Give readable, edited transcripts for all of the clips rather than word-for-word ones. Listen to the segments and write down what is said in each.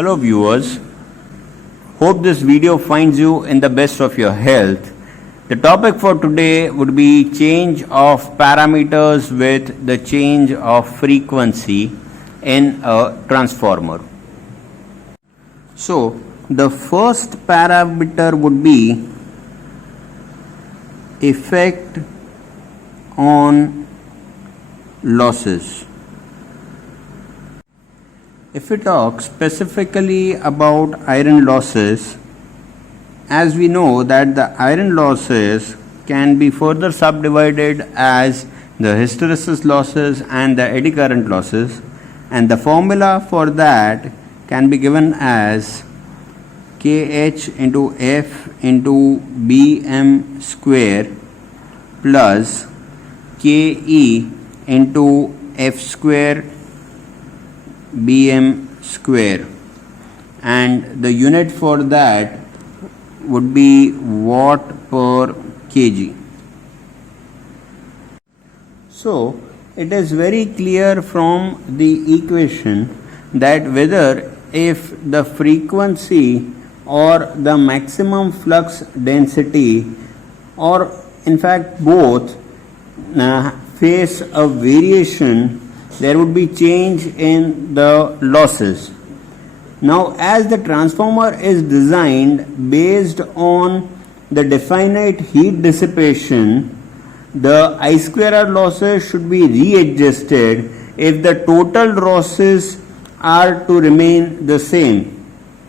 Hello viewers, hope this video finds you in the best of your health. The topic for today would be change of parameters with the change of frequency in a transformer. So the first parameter would be effect on losses. If we talk specifically about iron losses, as we know that the iron losses can be further subdivided as the hysteresis losses and the eddy current losses, and the formula for that can be given as Kh into F into Bm square plus Ke into F square Bm square, and the unit for that would be watt per kg. So it is very clear from the equation that whether if the frequency or the maximum flux density or in fact both face a variation, there would be change in the losses. Now, as the transformer is designed based on the definite heat dissipation, the I square R losses should be readjusted if the total losses are to remain the same,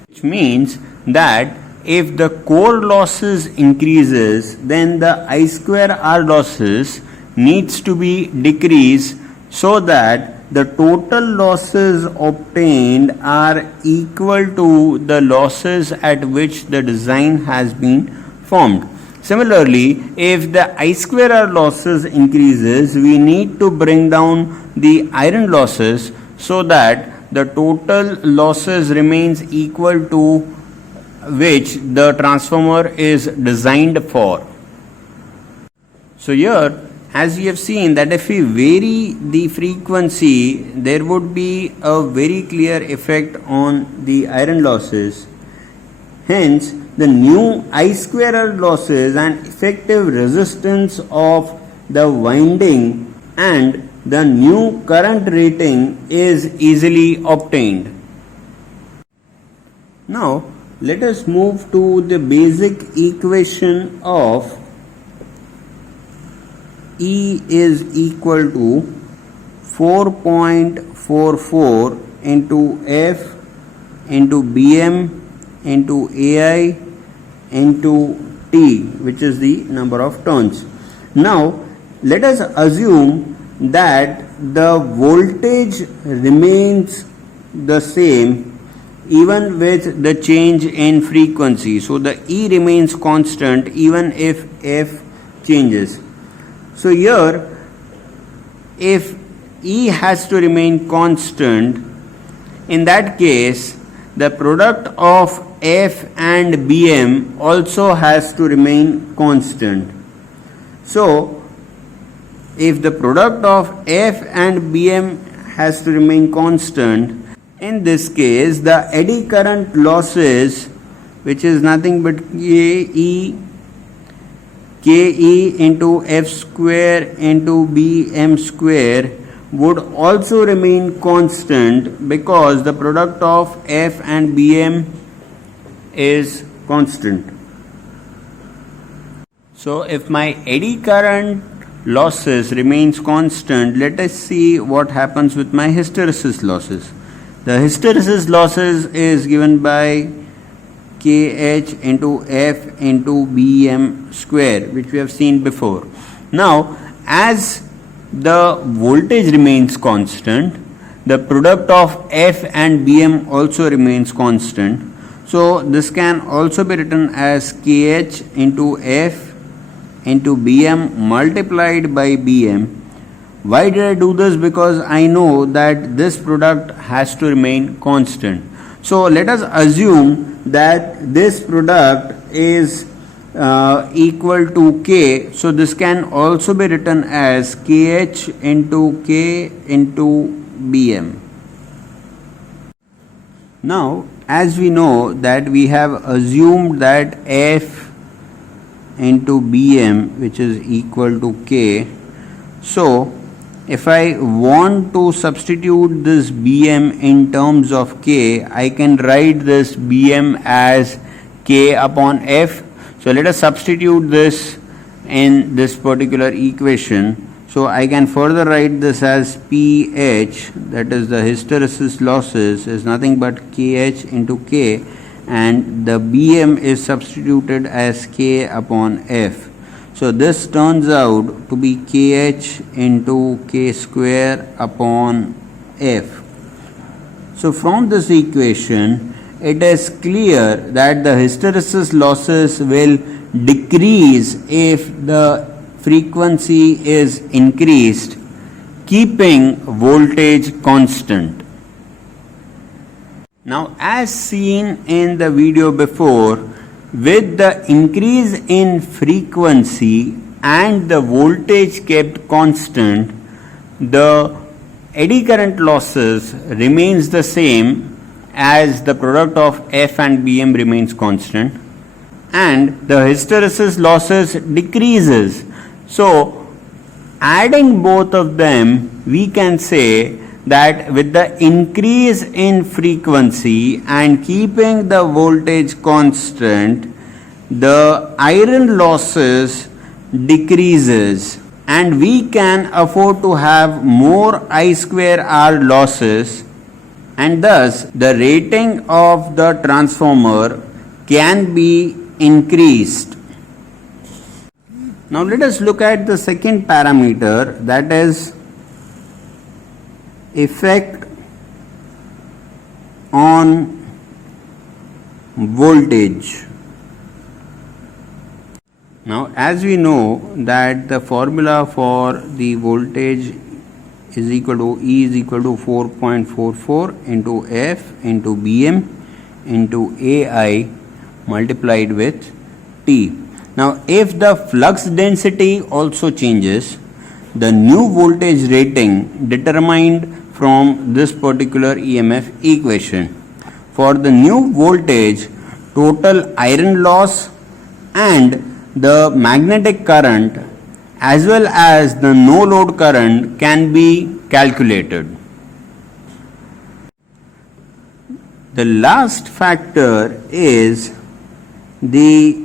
which means that if the core losses increases, then the I square R losses needs to be decreased so that the total losses obtained are equal to the losses at which the design has been formed. Similarly, if the I square R losses increases, we need to bring down the iron losses so that the total losses remains equal to which the transformer is designed for. So here, as we have seen that if we vary the frequency, there would be a very clear effect on the iron losses. Hence, the new I square R losses and effective resistance of the winding and the new current rating is easily obtained. Now, let us move to the basic equation of E is equal to 4.44 into F into Bm into Ai into T, which is the number of turns. Now, let us assume that the voltage remains the same even with the change in frequency. So, the E remains constant even if F changes. So here, if E has to remain constant, in that case, the product of F and Bm also has to remain constant. So, if the product of F and Bm has to remain constant, in this case, the eddy current losses, which is nothing but Ke into F square into Bm square would also remain constant because the product of F and Bm is constant. So if my eddy current losses remains constant, let us see what happens with my hysteresis losses. The hysteresis losses is given by Kh into F into Bm square, which we have seen before. Now, as the voltage remains constant, the product of F and Bm also remains constant. So, this can also be written as Kh into F into Bm multiplied by Bm. Why did I do this? Because I know that this product has to remain constant. So let us assume that this product is equal to K. So this can also be written as Kh into K into Bm. Now, as we know that we have assumed that F into Bm, which is equal to K, so if I want to substitute this Bm in terms of K, I can write this Bm as K upon F. So let us substitute this in this particular equation. So I can further write this as PH, that is the hysteresis losses, is nothing but KH into K, and the Bm is substituted as K upon F. So this turns out to be KH into K square upon F. So from this equation, it is clear that the hysteresis losses will decrease if the frequency is increased, keeping voltage constant. Now, as seen in the video before, with the increase in frequency and the voltage kept constant, the eddy current losses remains the same as the product of F and Bm remains constant, and the hysteresis losses decreases. So, adding both of them, we can say that with the increase in frequency and keeping the voltage constant, the iron losses decreases, and we can afford to have more I square R losses, and thus the rating of the transformer can be increased. Now let us look at the second parameter, that is effect on voltage. Now as we know that the formula for the voltage is equal to E is equal to 4.44 into F into Bm into AI multiplied with T. Now if the flux density also changes, the new voltage rating determined from this particular EMF equation. For the new voltage, total iron loss and the magnetic current as well as the no load current can be calculated. The last factor is the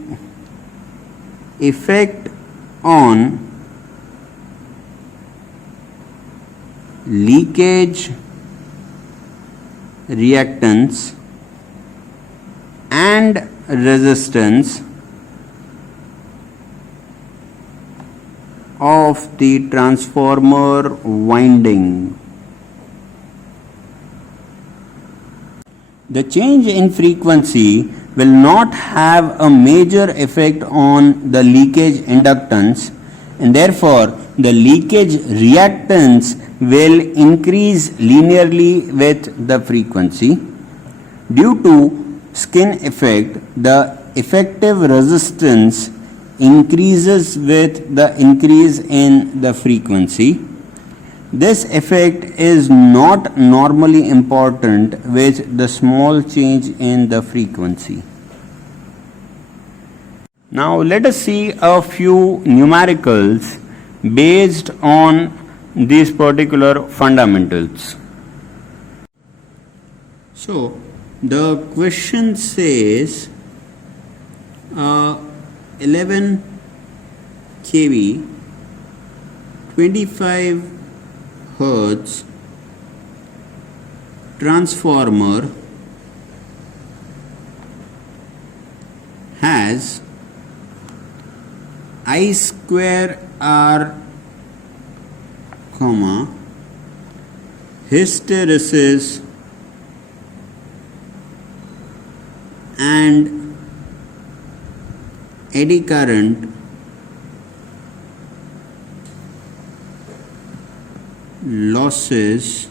effect on leakage reactance and resistance of the transformer winding. The change in frequency will not have a major effect on the leakage inductance, and therefore the leakage reactance will increase linearly with the frequency. Due to skin effect, the effective resistance increases with the increase in the frequency. This effect is not normally important with the small change in the frequency. Now let us see a few numericals based on these particular fundamentals. So the question says 11 kV 25 Hertz transformer has I square R, hysteresis and eddy current losses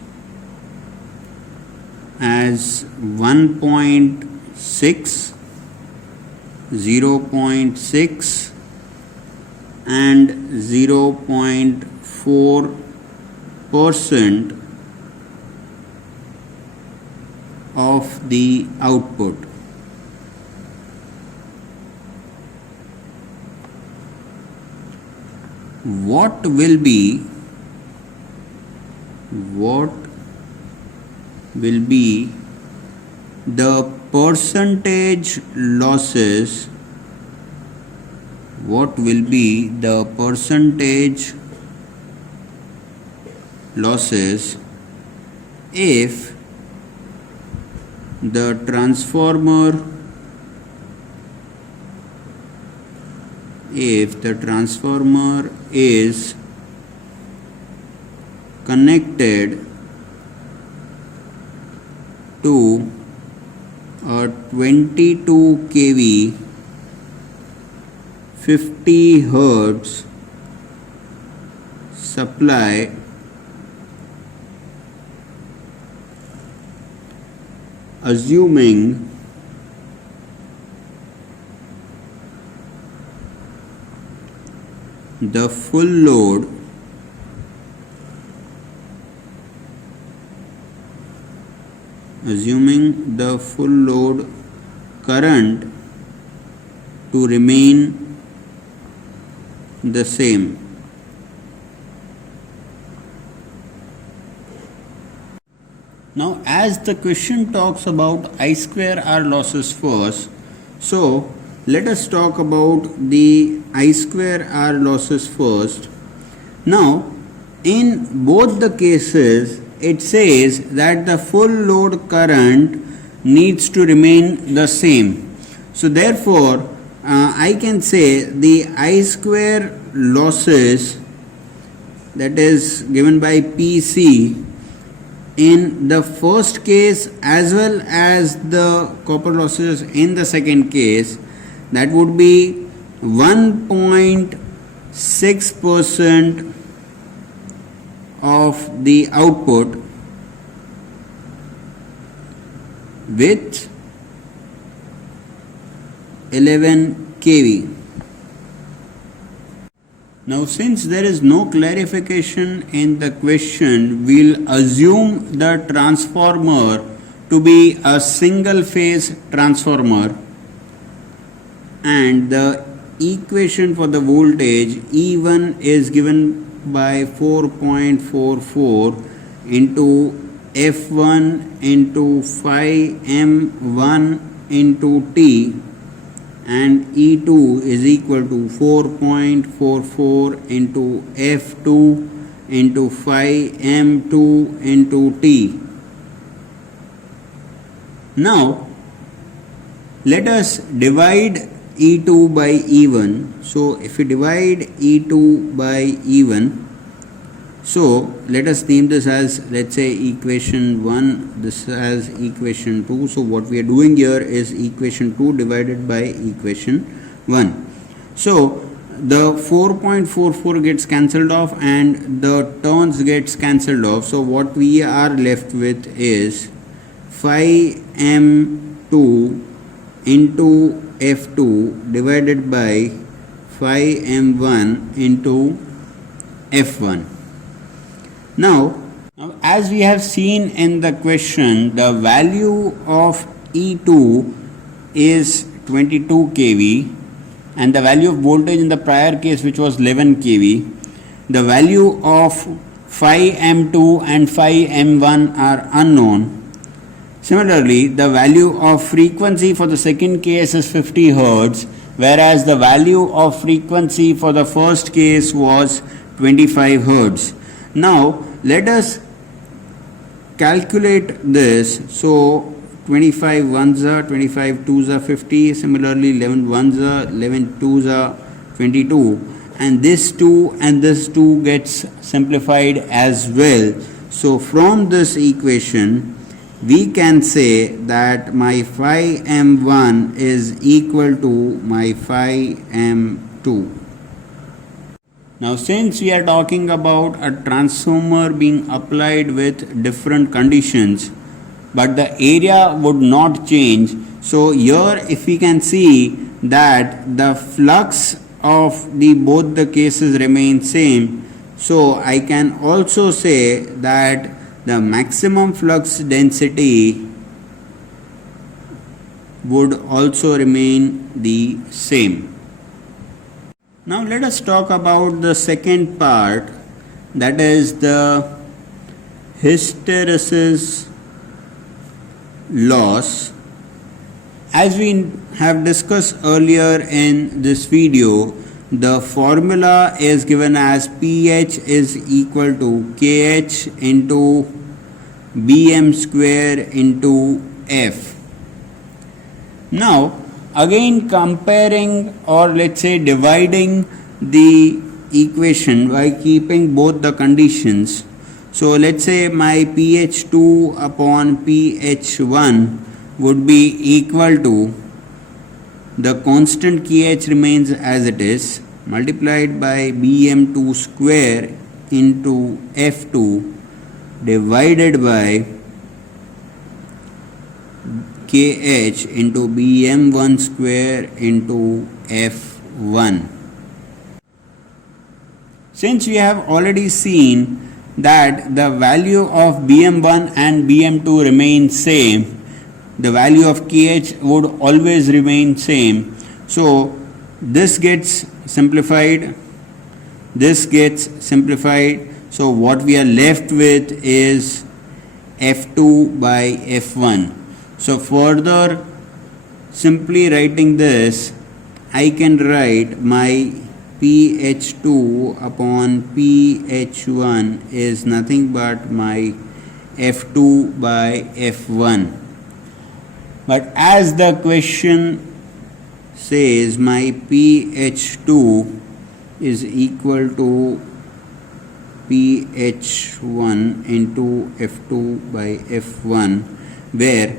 as 1.6, 0.6 and 0.4% of the output. What will be the percentage losses? What will be the percentage losses if the transformer is connected to a 22 kV 50 Hertz supply assuming the full load current to remain the same. Now, as the question talks about I square R losses first, so let us talk about the I square R losses first. Now, in both the cases, it says that the full load current needs to remain the same. So, therefore, I can say the I square losses, that is given by PC, in the first case as well as the copper losses in the second case, that would be 1.6% of the output with 11 kV. Now, since there is no clarification in the question, we'll assume the transformer to be a single phase transformer, and the equation for the voltage E1 is given by 4.44 into F1 into phi M1 into T, and E2 is equal to 4.44 into F2 into phi M2 into T. Now, let us divide E2 by E1. So, if we divide E2 by E1, so let us name this as, let's say, equation 1, this as equation 2. So, what we are doing here is equation 2 divided by equation 1. So, the 4.44 gets cancelled off and the terms gets cancelled off. So, what we are left with is phi M2 into F2 divided by phi M1 into F1. Now, as we have seen in the question, the value of E2 is 22 kV and the value of voltage in the prior case, which was 11 kV. The value of phi M2 and phi M1 are unknown. Similarly, the value of frequency for the second case is 50 Hertz, whereas the value of frequency for the first case was 25 Hertz. Now, let us calculate this. So, 25 ones are 25 twos are 50, similarly 11 ones are 11 twos are 22, and this 2 and this 2 gets simplified as well. So, from this equation, we can say that my phi M1 is equal to my phi M2. Now, since we are talking about a transformer being applied with different conditions, but the area would not change, so here if we can see that the flux of both the cases remain same, so I can also say that the maximum flux density would also remain the same. Now let us talk about the second part, that is the hysteresis loss. As we have discussed earlier in this video, the formula is given as pH is equal to kH into Bm square into F. Now again comparing, or let's say dividing the equation by keeping both the conditions. So let's say my pH2 upon pH1 would be equal to the constant KH remains as it is multiplied by Bm2 square into F2 divided by KH into Bm1 square into F1. Since we have already seen that the value of Bm1 and Bm2 remain same, the value of KH would always remain same. So this gets simplified, this gets simplified. So what we are left with is F2 by F1. So further simply writing this, I can write my pH2 upon pH1 is nothing but my F2 by F1. But as the question says, my pH2 is equal to pH1 into F2 by F1, where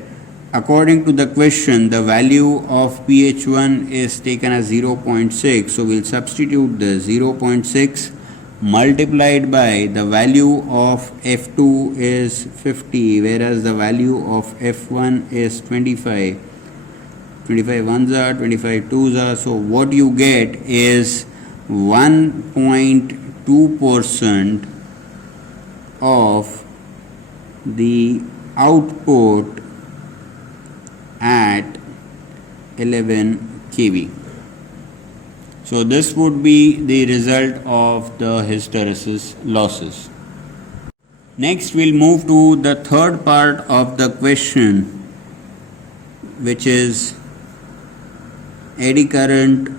according to the question the value of pH1 is taken as 0.6. So we'll substitute the 0.6 multiplied by the value of F2 is 50, whereas the value of F1 is 25. 25 ones are, 25 twos are. So what you get is 1.2% of the output at 11 kV. So this would be the result of the hysteresis losses. Next we'll move to the third part of the question, which is eddy current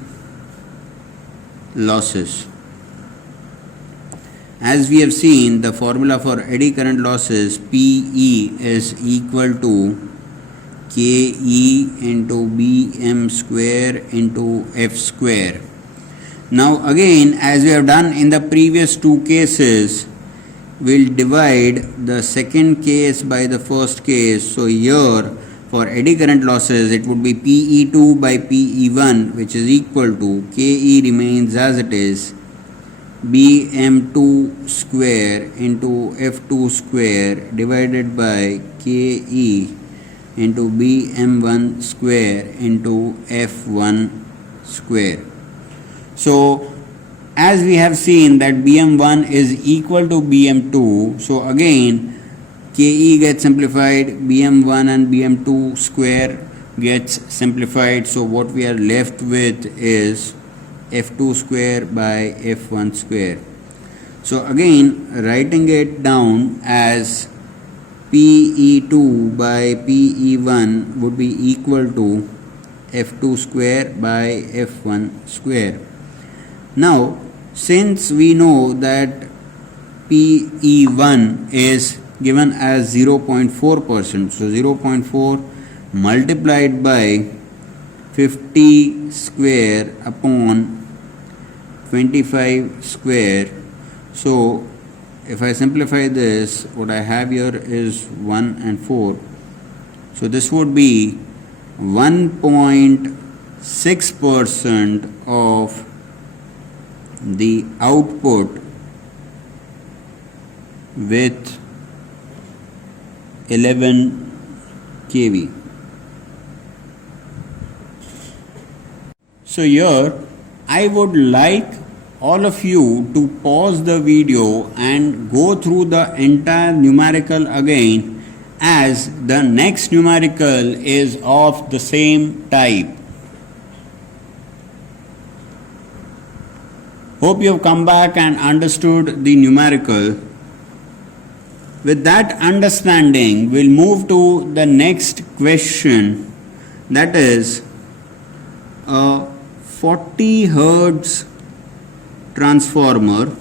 losses. As we have seen, the formula for eddy current losses, PE is equal to KE into Bm square into F square. Now again, as we have done in the previous two cases, we'll divide the second case by the first case. So here for eddy current losses it would be PE2 by PE1, which is equal to KE remains as it is Bm2 square into F2 square divided by KE into Bm1 square into F1 square. So as we have seen that Bm1 is equal to Bm2, so again KE gets simplified, Bm1 and Bm2 square gets simplified. So what we are left with is F2 square by F1 square. So again writing it down as PE2 by PE1 would be equal to F2 square by F1 square. Now since we know that PE1 is given as 0.4%, so 0.4 multiplied by 50 square upon 25 square. So if I simplify this, what I have here is 1 and 4. So this would be 1.6% of the output with 11 kV. So here I would like all of you to pause the video and go through the entire numerical again as the next numerical is of the same type. Hope you have come back and understood the numerical. With that understanding, we'll move to the next question, that is a 40 Hertz transformer.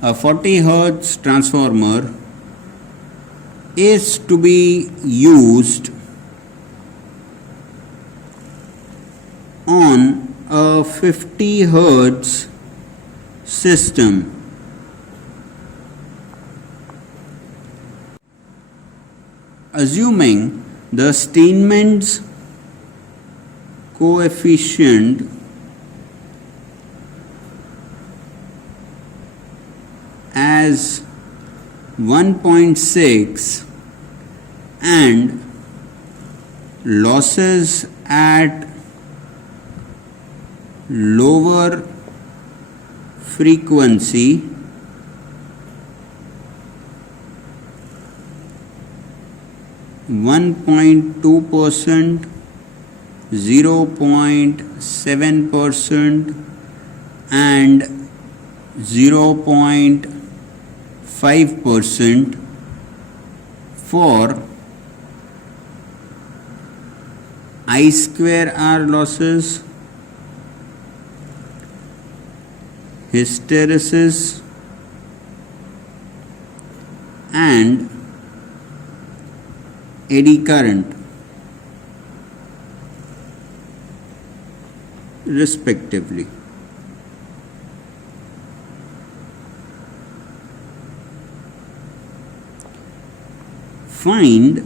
A 40 Hertz transformer is to be used on a 50 Hertz system. Assuming the Steinmetz coefficient as 1.6 and losses at lower frequency (1.2%), 0.7%, and 0.5% for I square R losses, hysteresis, and eddy current respectively. Find,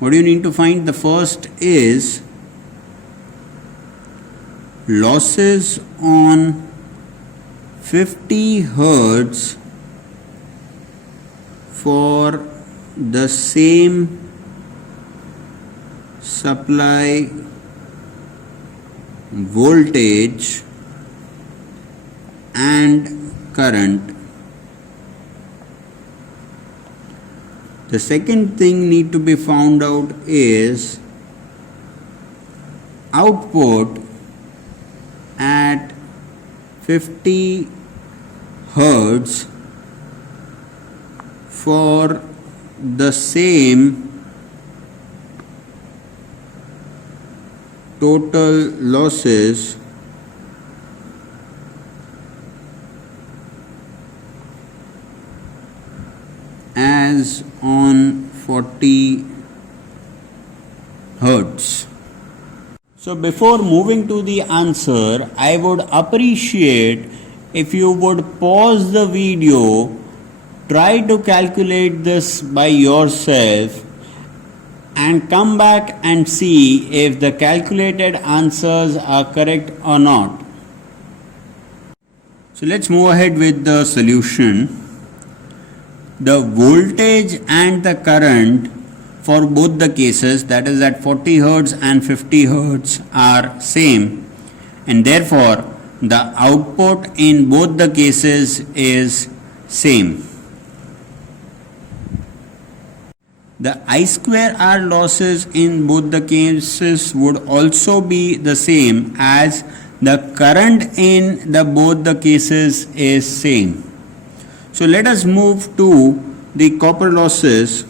what do you need to find? The first is losses on 50 Hertz for the same supply voltage and current. The second thing need to be found out is output at 50 Hertz for the same total losses as on 40 Hertz. So before moving to the answer, I would appreciate if you would pause the video, try to calculate this by yourself and come back and see if the calculated answers are correct or not. So let's move ahead with the solution. The voltage and the current for both the cases, that is at 40 Hertz and 50 Hertz, are same, and therefore the output in both the cases is same. The I square R losses in both the cases would also be the same, as the current in the both the cases is same. So let us move to the copper losses,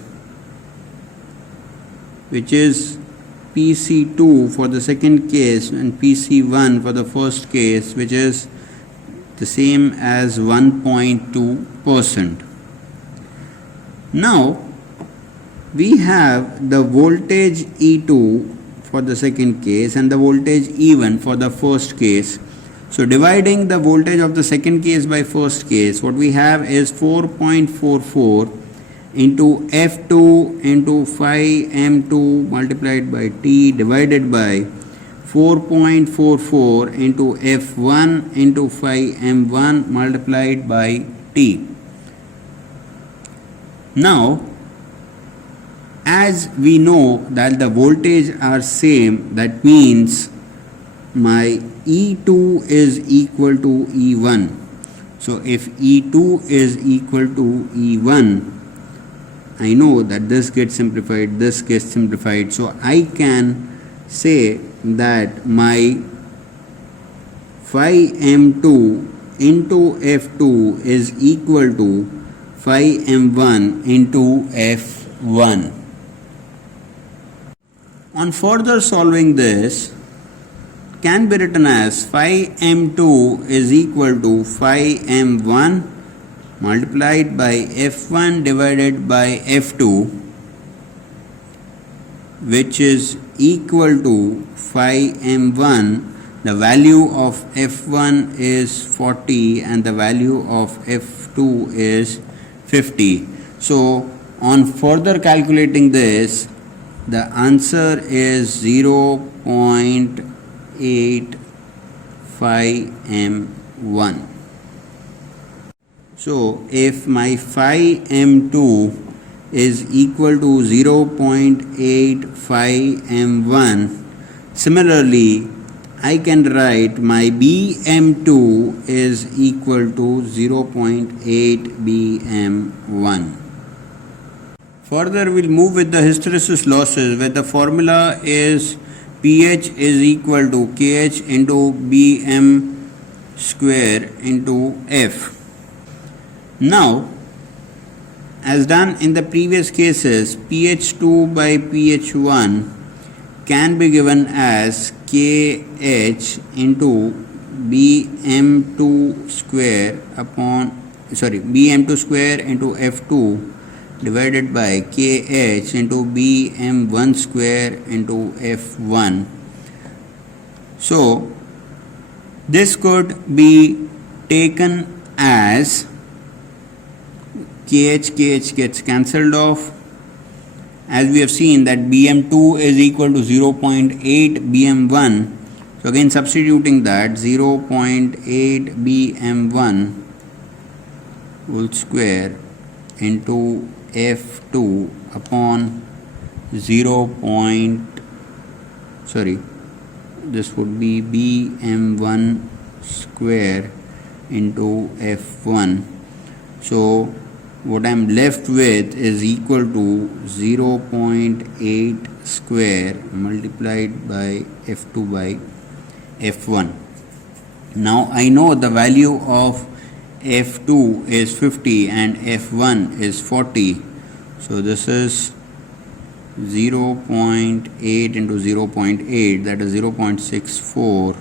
which is PC2 for the second case and PC1 for the first case, which is the same as 1.2%. Now we have the voltage E2 for the second case and the voltage E1 for the first case. So dividing the voltage of the second case by first case, what we have is 4.44 into F2 into phi M2 multiplied by T divided by 4.44 into F1 into phi M1 multiplied by T. Now, as we know that the voltage are same, that means my E2 is equal to E1. So if E2 is equal to E1, I know that this gets simplified, this gets simplified. So I can say that my phi m2 into f2 is equal to phi m1 into f1. On further solving this, can be written as phi m2 is equal to phi m1 multiplied by f1 divided by f2, which is equal to phi m1. The value of f1 is 40 and the value of f2 is 50. So on further calculating this, the answer is 0.8 phi m1. So if my phi m2 is equal to 0.8 phi m1, similarly I can write my bm2 is equal to 0.8 bm1. Further, we'll move with the hysteresis losses, where the formula is pH is equal to kH into bm square into f. Now, as done in the previous cases, pH2 by pH1 can be given as kH into bm2 square bm2 square into f2 divided by kH into bm1 square into f1. So this could be taken as kH gets cancelled off, as we have seen that bm2 is equal to 0.8 bm1. So again substituting that 0.8 bm1 whole square into f2 upon this would be bm1 square into f1. So what I am left with is equal to 0.8 square multiplied by f2 by f1. Now I know the value of f2 is 50 and f1 is 40. So this is 0.8 into 0.8, that is 0.64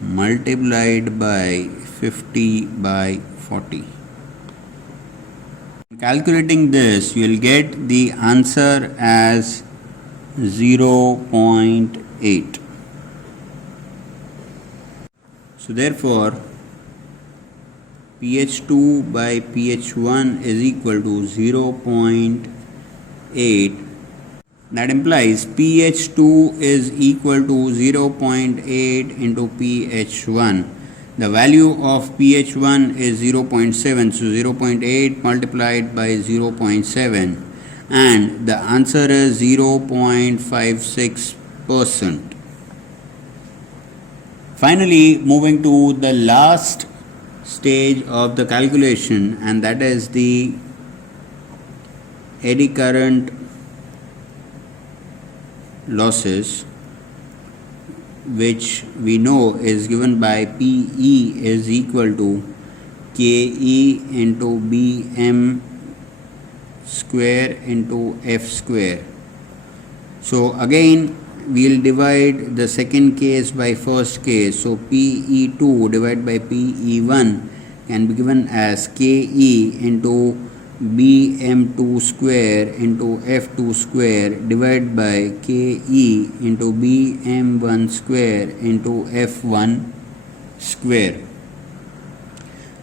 multiplied by 50 by 40. Calculating this, you will get the answer as 0.8. So therefore, pH2 by pH1 is equal to 0.8. That implies pH2 is equal to 0.8 into pH1. The value of pH1 is 0.7, so 0.8 multiplied by 0.7, and the answer is 0.56%. Finally, moving to the last stage of the calculation, and that is the eddy current losses, which we know is given by PE is equal to KE into BM square into F square. So again we will divide the second case by first case. So PE2 divided by PE1 can be given as KE into bm2 square into f2 square divided by ke into bm1 square into f1 square.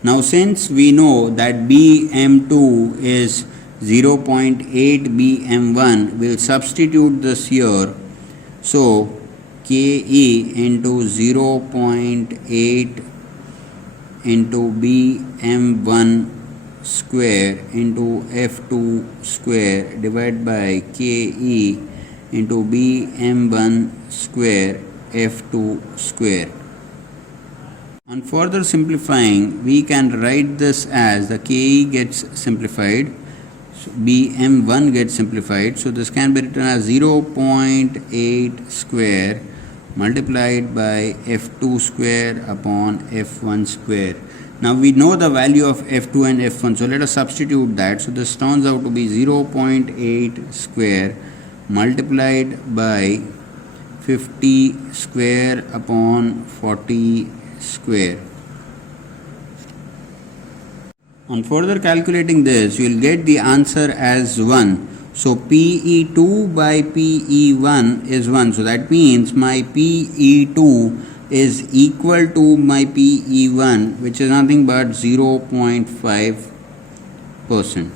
Now since we know that bm2 is 0.8 bm1, we'll substitute this here. So ke into 0.8 into bm1 square into f2 square divided by ke into bm1 square f2 square. On further simplifying, we can write this as the KE gets simplified, so BM1 gets simplified, so this can be written as 0.8 square multiplied by F2 square upon F1 square. Now we know the value of F2 and F1, so let us substitute that. So this turns out to be 0.8 square multiplied by 50 square upon 40 square. On further calculating this, you will get the answer as 1. So PE2 by PE1 is 1. So that means my PE2 is equal to my PE1, which is nothing but 0.5%.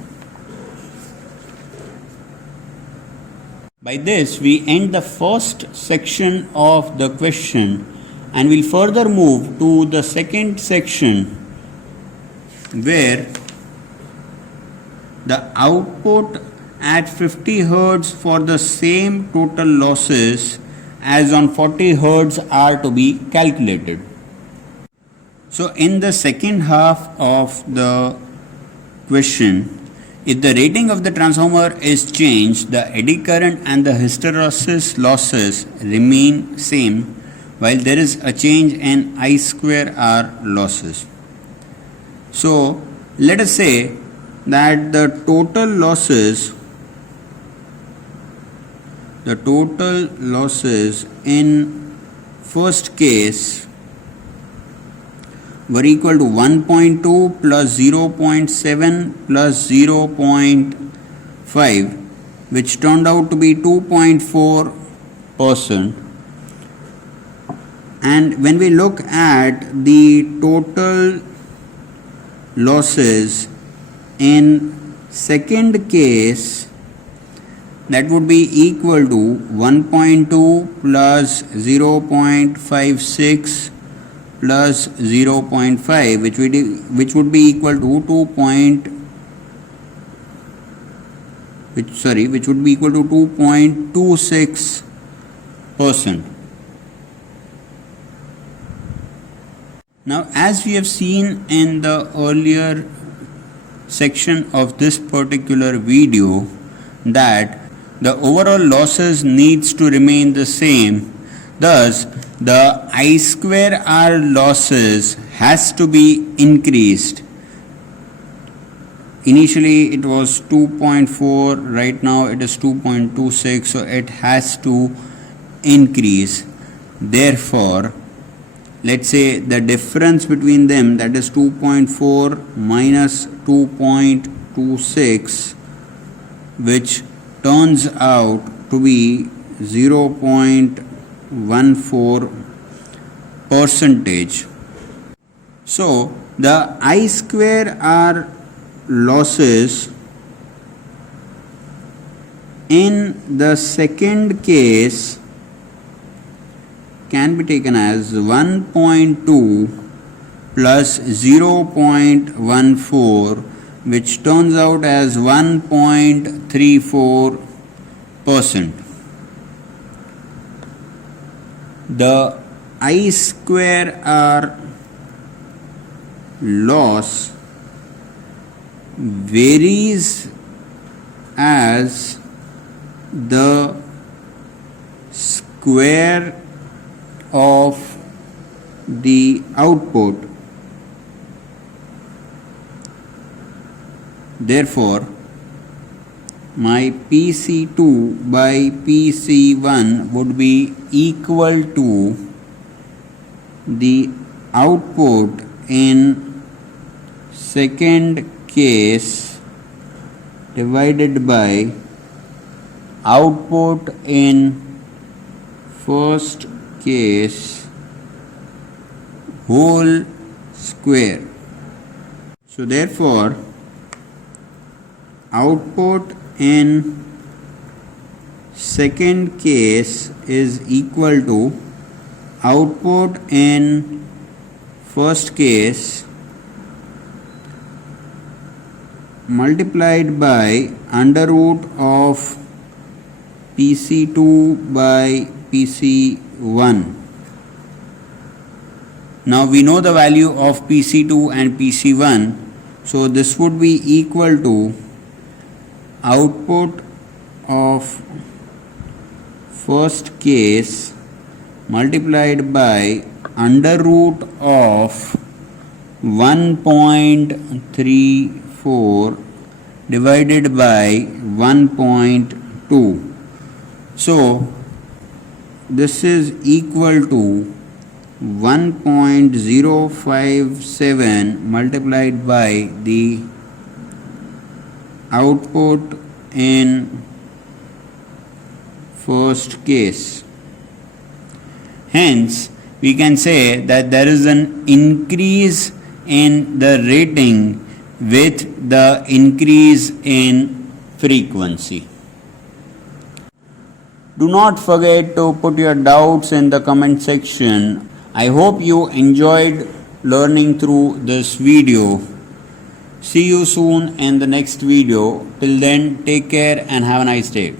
By this, we end the first section of the question and we'll further move to the second section where the output at 50 Hz for the same total losses as on 40 Hz are to be calculated. So in the second half of the question, if the rating of the transformer is changed, the eddy current and the hysteresis losses remain same while there is a change in I square R losses. So let us say that the total losses in first case were equal to 1.2 plus 0.7 plus 0.5, which turned out to be 2.4%. And when we look at the total losses in second case, that would be equal to 1.2 plus 0.56 plus 0.5, which would be equal to 2.26%. Now, as we have seen in the earlier section of this particular video, that the overall losses needs to remain the same. Thus, the I square R losses has to be increased. Initially it was 2.4, right now it is 2.26, so it has to increase. Therefore, let's say the difference between them, that is 2.4 minus 2.26, which turns out to be 0.14%. So the I square R losses in the second case can be taken as 1.2 plus 0.14, which turns out as 1.34%. The I square R loss varies as the square of the output. Therefore, my PC2 by PC1 would be equal to the output in second case divided by output in first case whole square. So therefore, output in second case is equal to output in first case multiplied by under root of PC2 by PC1. Now we know the value of PC2 and PC1, so this would be equal to output of first case multiplied by under root of 1.34 divided by 1.2. So this is equal to 1.057 multiplied by the output in first case. Hence, we can say that there is an increase in the rating with the increase in frequency. Do not forget to put your doubts in the comment section. I hope you enjoyed learning through this video. See you soon in the next video. Till then, take care and have a nice day.